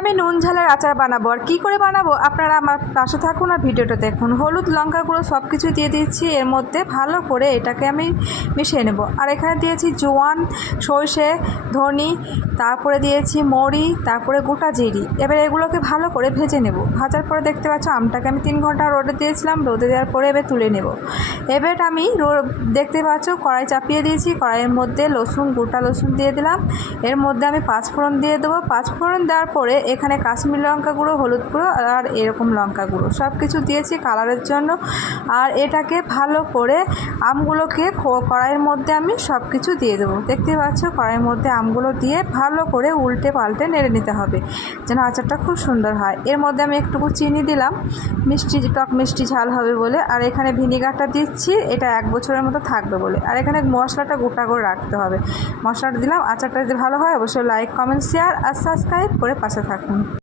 আমি নুন ঝালের আচার বানাবো। আর কী করে বানাবো আপনারা আমার পাশে থাকুন আর ভিডিওটা দেখুন। হলুদ লঙ্কা গুঁড়ো সব কিছু দিয়ে দিচ্ছি, এর মধ্যে ভালো করে এটাকে আমি মিশিয়ে নেব। আর এখানে দিয়েছি জোয়ান, সর্ষে, ধনি, তারপরে দিয়েছি মরি, তারপরে গোটা জিরি। এবার এগুলোকে ভালো করে ভেজে নেব। ভাজার পরে দেখতে পাচ্ছ আমটাকে আমি 3 ঘন্টা রোদে দিয়েছিলাম, রোদে দেওয়ার পরে এবার তুলে নেব। এবার আমি দেখতে পাচ্ছ কড়াই চাপিয়ে দিয়েছি, কড়াইয়ের মধ্যে গোটা রসুন দিয়ে দিলাম। এর মধ্যে আমি 5 ফোড়ন দিয়ে দেবো। 5 ফোড়ন দেওয়ার পরে এখানে কাশ্মীরি লঙ্কা গুঁড়ো, হলুদ গুঁড়ো আর এরকম লঙ্কা গুঁড়ো সব কিছু দিয়েছি কালারের জন্য। আর এটাকে ভালো করে আমগুলোকে কড়াইয়ের মধ্যে আমি সব কিছু দিয়ে দেবো। দেখতে পাচ্ছ কড়াইয়ের মধ্যে আমগুলো দিয়ে ভালো করে উল্টে পাল্টে নেড়ে নিতে হবে যেন আচারটা খুব সুন্দর হয়। এর মধ্যে আমি একটুকু চিনি দিলাম, টক মিষ্টি ঝাল হবে বলে। আর এখানে ভিনিগারটা দিচ্ছি, এটা 1 বছরের মতো থাকবে বলে। আর এখানে মশলাটা গোটা করে রাখতে হবে। মশলাটা দিলাম। আচারটা যদি ভালো হয় অবশ্যই লাইক, কমেন্ট, শেয়ার আর সাবস্ক্রাইব করে পাশে থাকুন।